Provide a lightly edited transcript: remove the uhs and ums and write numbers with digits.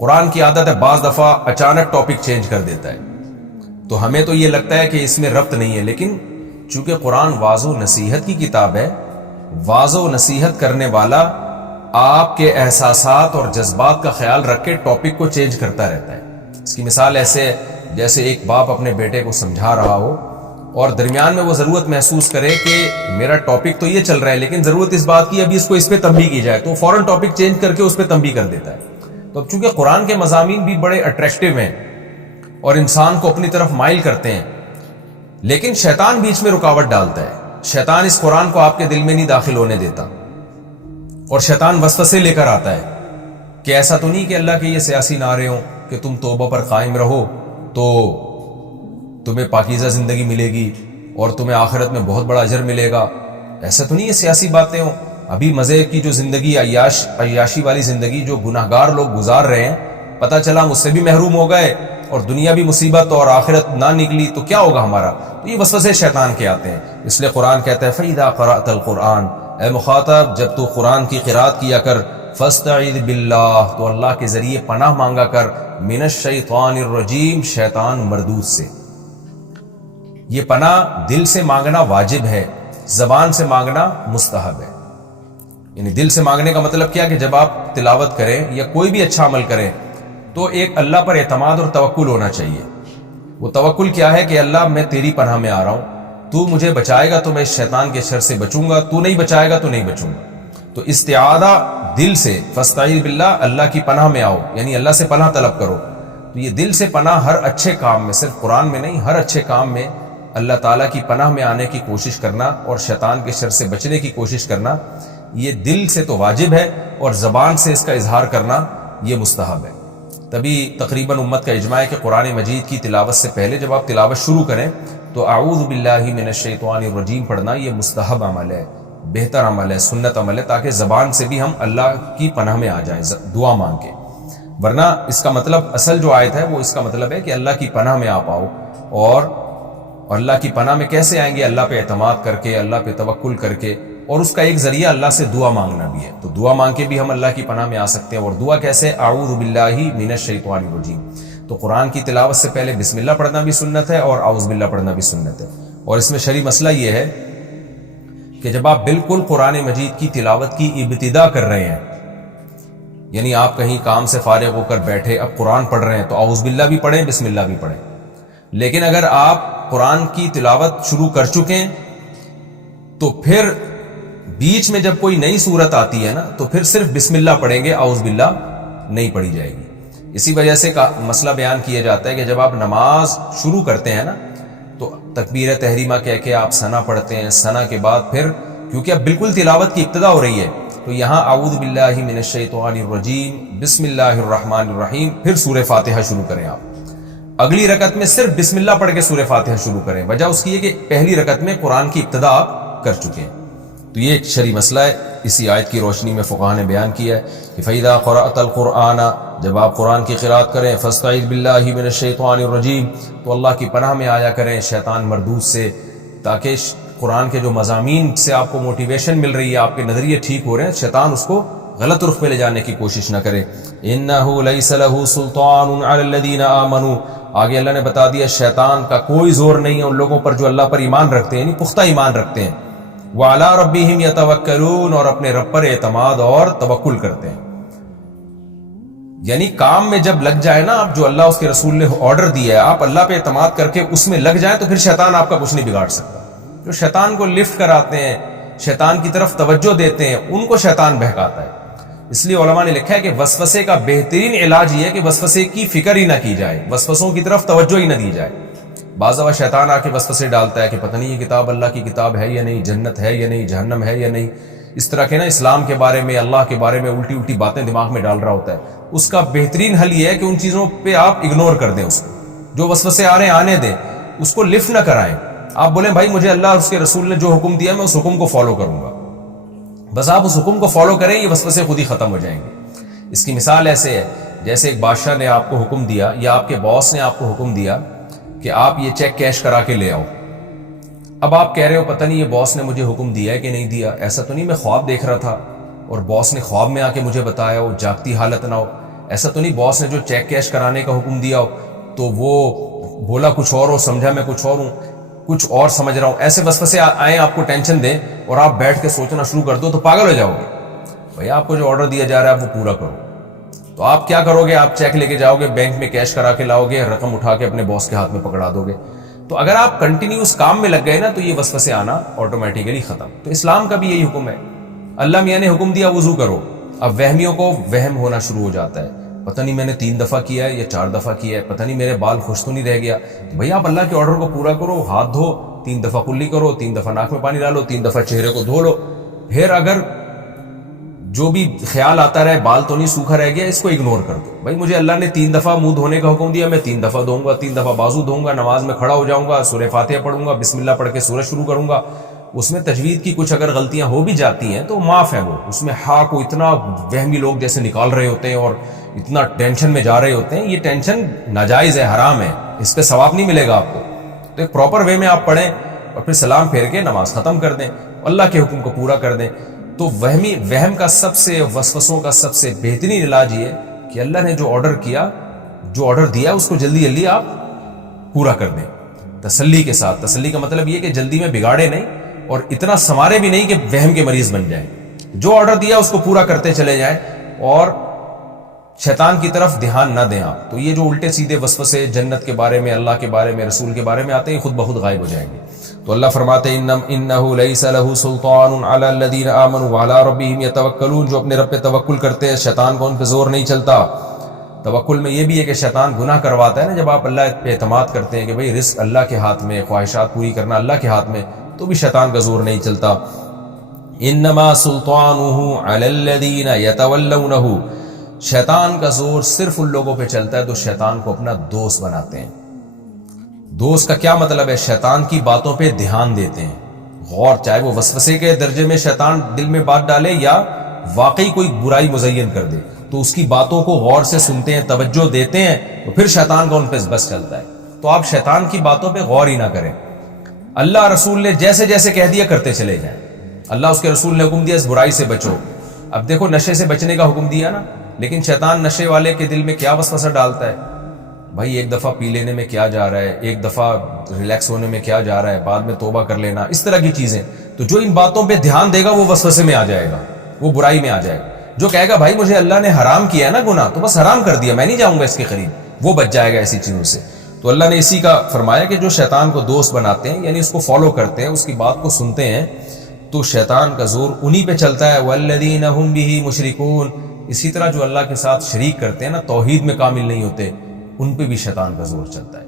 قرآن کی عادت ہے بعض دفعہ اچانک ٹاپک چینج کر دیتا ہے، تو ہمیں تو یہ لگتا ہے کہ اس میں ربط نہیں ہے، لیکن چونکہ قرآن واعظ و نصیحت کی کتاب ہے، واعظ و نصیحت کرنے والا آپ کے احساسات اور جذبات کا خیال رکھ کے ٹاپک کو چینج کرتا رہتا ہے۔ اس کی مثال ایسے ہے جیسے ایک باپ اپنے بیٹے کو سمجھا رہا ہو اور درمیان میں وہ ضرورت محسوس کرے کہ میرا ٹاپک تو یہ چل رہا ہے لیکن ضرورت اس بات کی ابھی اس کو اس پہ تنبیہ کی جائے، تو فوراً ٹاپک چینج کر کے اس پہ تنبیہ کر دیتا ہے۔ تو اب چونکہ قرآن کے مضامین بھی بڑے اٹریکٹیو ہیں اور انسان کو اپنی طرف مائل کرتے ہیں، لیکن شیطان بیچ میں رکاوٹ ڈالتا ہے۔ شیطان اس قرآن کو آپ کے دل میں نہیں داخل ہونے دیتا، اور شیطان وسوسے لے کر آتا ہے کہ ایسا تو نہیں کہ اللہ کے یہ سیاسی نعرے ہوں کہ تم توبہ پر قائم رہو تو تمہیں پاکیزہ زندگی ملے گی اور تمہیں آخرت میں بہت بڑا اجر ملے گا، ایسا تو نہیں یہ سیاسی باتیں ہوں۔ ابھی مزے کی جو زندگی، عیاشی والی زندگی جو گناہگار لوگ گزار رہے ہیں، پتہ چلا مجھ سے بھی محروم ہو گئے اور دنیا بھی مصیبت اور آخرت نہ نکلی تو کیا ہوگا ہمارا؟ تو یہ وسوسے شیطان کے آتے ہیں۔ اس لیے قرآن کہتا ہے فَإِذَا قَرَأْتَ الْقُرْآنَ، اے مخاطب جب تو قرآن کی قرات کیا کر، فَاسْتَعِذْ بِاللَّهِ، تو اللہ کے ذریعے پناہ مانگا کر، مِنَ الشَّيْطَانِ الرَّجِيمِ، شیطان مردود سے۔ یہ پناہ دل سے مانگنا واجب ہے، زبان سے مانگنا مستحب ہے۔ یعنی دل سے مانگنے کا مطلب کیا کہ جب آپ تلاوت کریں یا کوئی بھی اچھا عمل کریں تو ایک اللہ پر اعتماد اور توکل ہونا چاہیے۔ وہ توکل کیا ہے کہ اللہ میں تیری پناہ میں آ رہا ہوں، تو مجھے بچائے گا تو میں اس شیطان کے شر سے بچوں گا، تو نہیں بچائے گا تو نہیں بچوں گا۔ تو استعاذہ دل سے، فاستعیذ باللہ، اللہ کی پناہ میں آؤ، یعنی اللہ سے پناہ طلب کرو۔ تو یہ دل سے پناہ ہر اچھے کام میں، صرف قرآن میں نہیں، ہر اچھے کام میں اللہ تعالیٰ کی پناہ میں آنے کی کوشش کرنا اور شیطان کے شر سے بچنے کی کوشش کرنا، یہ دل سے تو واجب ہے اور زبان سے اس کا اظہار کرنا یہ مستحب ہے۔ تبھی تقریباً امت کا اجماع ہے کہ قرآن مجید کی تلاوت سے پہلے جب آپ تلاوت شروع کریں تو اعوذ باللہ من الشیطان الرجیم پڑھنا یہ مستحب عمل ہے، بہتر عمل ہے، سنت عمل ہے، تاکہ زبان سے بھی ہم اللہ کی پناہ میں آ جائیں دعا مانگ کے۔ ورنہ اس کا مطلب، اصل جو آیت ہے وہ اس کا مطلب ہے کہ اللہ کی پناہ میں آپ آؤ، اور اللہ کی پناہ میں کیسے آئیں گے؟ اللہ پہ اعتماد کر کے، اللہ پہ توکل کر کے، اور اس کا ایک ذریعہ اللہ سے دعا مانگنا بھی ہے۔ تو دعا مانگ کے بھی ہم اللہ کی پناہ میں آ سکتے ہیں، اور دعا کیسے؟ اعوذ باللہ من الشیطان الرجیم۔ تو قرآن کی تلاوت سے پہلے بسم اللہ پڑھنا بھی سنت ہے اور اعوذ باللہ پڑھنا بھی سنت ہے۔ اور اس میں شرعی مسئلہ یہ ہے کہ جب آپ بالکل قرآن مجید کی تلاوت کی ابتدا کر رہے ہیں، یعنی آپ کہیں کام سے فارغ ہو کر بیٹھے اب قرآن پڑھ رہے ہیں، تو اعوذ باللہ بھی پڑھیں، بسم اللہ بھی پڑھیں۔ لیکن اگر آپ قرآن کی تلاوت شروع کر چکے ہیں تو پھر بیچ میں جب کوئی نئی صورت آتی ہے نا تو پھر صرف بسم اللہ پڑھیں گے، اعوذ باللہ نہیں پڑھی جائے گی۔ اسی وجہ سے مسئلہ بیان کیا جاتا ہے کہ جب آپ نماز شروع کرتے ہیں نا تو تکبیر تحریمہ کہہ کے آپ ثنا پڑھتے ہیں، ثنا کے بعد پھر کیونکہ اب بالکل تلاوت کی ابتدا ہو رہی ہے تو یہاں اعوذ باللہ من الشیطان الرجیم، بسم اللہ الرحمن الرحیم، پھر سورہ فاتحہ شروع کریں۔ آپ اگلی رکعت میں صرف بسم اللہ پڑھ کے سورہ فاتحہ شروع کریں، وجہ اس کی ہے کہ پہلی رکعت میں قرآن کی ابتدا آپ کر چکے ہیں۔ تو یہ ایک شرعی مسئلہ ہے، اسی آیت کی روشنی میں فقہاء نے بیان کیا ہے کہ فَإِذَا قَرَأْتَ الْقُرْآنَ، جب آپ قرآن کی قرات کریں، فَاسْتَعِذْ بِاللَّهِ مِنَ الشَّيْطَانِ الرَّجِيمِ، تو اللہ کی پناہ میں آیا کریں شیطان مردود سے، تاکہ قرآن کے جو مضامین سے آپ کو موٹیویشن مل رہی ہے، آپ کے نظریے ٹھیک ہو رہے ہیں، شیطان اس کو غلط رخ پہ لے جانے کی کوشش نہ کرے۔ إِنَّهُ لَيْسَ لَهُ سُلْطَانٌ عَلَى الَّذِينَ آمَنُوا، آگے اللہ نے بتا دیا شیطان کا کوئی زور نہیں ہے ان لوگوں پر جو اللہ پر ایمان رکھتے ہیں، یعنی پختہ ایمان رکھتے ہیں، وَعَلَىٰ رَبِّهِمْ يَتَوَكَّلُونَ، اور اپنے رب پر اعتماد اور توکل کرتے ہیں۔ یعنی کام میں جب لگ جائے نا آپ، جو اللہ اس کے رسول نے آرڈر دیا ہے، آپ اللہ پہ اعتماد کر کے اس میں لگ جائیں تو پھر شیطان آپ کا کچھ نہیں بگاڑ سکتا۔ جو شیطان کو لفٹ کراتے ہیں، شیطان کی طرف توجہ دیتے ہیں، ان کو شیطان بہکاتا ہے۔ اس لیے علماء نے لکھا ہے کہ وسوسے کا بہترین علاج یہ ہے کہ وسوسے کی فکر ہی نہ کی جائے، وسوسوں کی طرف توجہ ہی نہ دی جائے۔ بعض دفعہ شیطان آ کے وسوسے ڈالتا ہے کہ پتہ نہیں یہ کتاب اللہ کی کتاب ہے یا نہیں، جنت ہے یا نہیں، جہنم ہے یا نہیں، اس طرح کے نا اسلام کے بارے میں، اللہ کے بارے میں الٹی الٹی باتیں دماغ میں ڈال رہا ہوتا ہے۔ اس کا بہترین حل یہ ہے کہ ان چیزوں پہ آپ اگنور کر دیں، اس کو جو وسوسے آ رہے ہیں آنے دیں، اس کو لفٹ نہ کرائیں۔ آپ بولیں بھائی مجھے اللہ اور اس کے رسول نے جو حکم دیا میں اس حکم کو فالو کروں گا، بس آپ اس حکم کو فالو کریں، یہ وسوسے خود ہی ختم ہو جائیں گے۔ اس کی مثال ایسے ہے جیسے ایک بادشاہ نے آپ کو حکم دیا یا آپ کے باس نے آپ کو حکم دیا کہ آپ یہ چیک کیش کرا کے لے آؤ۔ اب آپ کہہ رہے ہو پتہ نہیں یہ باس نے مجھے حکم دیا ہے کہ نہیں دیا، ایسا تو نہیں میں خواب دیکھ رہا تھا اور باس نے خواب میں آ کے مجھے بتایا، وہ جاگتی حالت نہ ہو۔ ایسا تو نہیں باس نے جو چیک کیش کرانے کا حکم دیا ہو تو وہ بولا کچھ اور ہو، سمجھا میں کچھ اور ہوں، کچھ اور سمجھ رہا ہوں، ایسے وسوسے آئیں آپ کو ٹینشن دیں اور آپ بیٹھ کے سوچنا شروع کر دو تو پاگل ہو جاؤ گے. بھائی آپ کو جو آرڈر دیا جا رہا ہے وہ پورا کرو. تو آپ کیا کرو گے؟ آپ چیک لے کے جاؤ گے، بینک میں کیش کرا کے لاؤ گے، رقم اٹھا کے اپنے باس کے ہاتھ میں پکڑا دو گے. تو اگر آپ کنٹینیوس کام میں لگ گئے نا تو یہ وسوسے آنا آٹومیٹیکلی ختم. تو اسلام کا بھی یہی حکم ہے. اللہ میاں نے حکم دیا وضو کرو، اب وہمیوں کو وہم ہونا شروع ہو جاتا ہے، پتہ نہیں میں نے 3 دفعہ کیا ہے یا 4 دفعہ کیا ہے، پتہ نہیں میرے بال خوش تو نہیں رہ گیا. تو بھئی آپ اللہ کے آرڈر کو پورا کرو، ہاتھ دھو، 3 دفعہ کلی کرو، 3 دفعہ ناک میں پانی ڈالو، 3 دفعہ چہرے کو دھو لو. پھر اگر جو بھی خیال آتا رہے بال تو نہیں سوکھا رہ گیا، اس کو اگنور کر دو. بھائی مجھے اللہ نے 3 دفعہ منہ دھونے کا حکم دیا، میں 3 دفعہ دھوں گا، 3 دفعہ بازو دھوں گا، نماز میں کھڑا ہو جاؤں گا، سورہ فاتحہ پڑھوں گا، بسم اللہ پڑھ کے سورہ شروع کروں گا. اس میں تجوید کی کچھ اگر غلطیاں ہو بھی جاتی ہیں تو معاف ہے وہ. اس میں ہاں کو اتنا وہمی لوگ جیسے نکال رہے ہوتے ہیں اور اتنا ٹینشن میں جا رہے ہوتے ہیں، یہ ٹینشن ناجائز ہے، حرام ہے، اس پہ ثواب نہیں ملے گا آپ کو. تو ایک پراپر وے میں آپ پڑھیں اور پھر سلام پھیر کے نماز ختم کر دیں، اللہ کے حکم کو پورا کر دیں. تو وہم کا سب سے، وسوسوں کا سب سے بہترین علاج یہ کہ اللہ نے جو آرڈر کیا، جو آرڈر دیا اس کو جلدی جلدی آپ پورا کر دیں تسلی کے ساتھ. تسلی کا مطلب یہ کہ جلدی میں بگاڑے نہیں اور اتنا سنوارے بھی نہیں کہ وہم کے مریض بن جائیں. جو آرڈر دیا اس کو پورا کرتے چلے جائیں اور شیطان کی طرف دھیان نہ دیں آپ. تو یہ جو الٹے سیدھے وسوسے جنت کے بارے میں، اللہ کے بارے میں، رسول کے بارے میں آتے ہیں، خود بخود غائب ہو جائیں گے. تو اللہ فرماتے ہیں انہ لیس لہ سلطان علی الذین آمنوا وعلی ربہم یتوکلون، جو اپنے رب پہ توکل کرتے ہیں شیطان کو ان پہ زور نہیں چلتا. توکل میں یہ بھی ہے کہ شیطان گناہ کرواتا ہے نا. جب آپ اللہ پہ اعتماد کرتے ہیں کہ بھئی رزق اللہ کے ہاتھ میں، خواہشات پوری کرنا اللہ کے ہاتھ میں، تو بھی شیطان کا زور نہیں چلتا. انما سلطانہ علی الذین یتولونہ، شیطان کا زور صرف ان لوگوں پہ چلتا ہے جو شیطان کو اپنا دوست بناتے ہیں. دوست کا کیا مطلب ہے؟ شیطان کی باتوں پہ دھیان دیتے ہیں، غور، چاہے وہ وسوسے کے درجے میں شیطان دل میں بات ڈالے یا واقعی کوئی برائی مزین کر دے، تو اس کی باتوں کو غور سے سنتے ہیں، توجہ دیتے ہیں، تو پھر شیطان کا ان پہ بس چلتا ہے. تو آپ شیطان کی باتوں پہ غور ہی نہ کریں. اللہ رسول نے جیسے جیسے کہہ دیا کرتے چلے جائیں. اللہ اس کے رسول نے حکم دیا اس برائی سے بچو. اب دیکھو نشے سے بچنے کا حکم دیا نا، لیکن شیطان نشے والے کے دل میں کیا وسوسہ ڈالتا ہے؟ بھائی ایک دفعہ پی لینے میں کیا جا رہا ہے، ایک دفعہ ریلیکس ہونے میں کیا جا رہا ہے، بعد میں توبہ کر لینا، اس طرح کی چیزیں. تو جو ان باتوں پہ دھیان دے گا وہ وسوسے میں آ جائے گا، وہ برائی میں آ جائے گا. جو کہے گا بھائی مجھے اللہ نے حرام کیا ہے نا گناہ، تو بس حرام کر دیا، میں نہیں جاؤں گا اس کے قریب، وہ بچ جائے گا ایسی چیزوں سے. تو اللہ نے اسی کا فرمایا کہ جو شیطان کو دوست بناتے ہیں، یعنی اس کو فالو کرتے ہیں، اس کی بات کو سنتے ہیں، تو شیطان کا زور انہی پہ چلتا ہے. والذین هم به مشرکون، اسی طرح جو اللہ کے ساتھ شریک کرتے ہیں نا، توحید میں کامل نہیں ہوتے، ان پہ بھی شیطان کا زور چلتا ہے.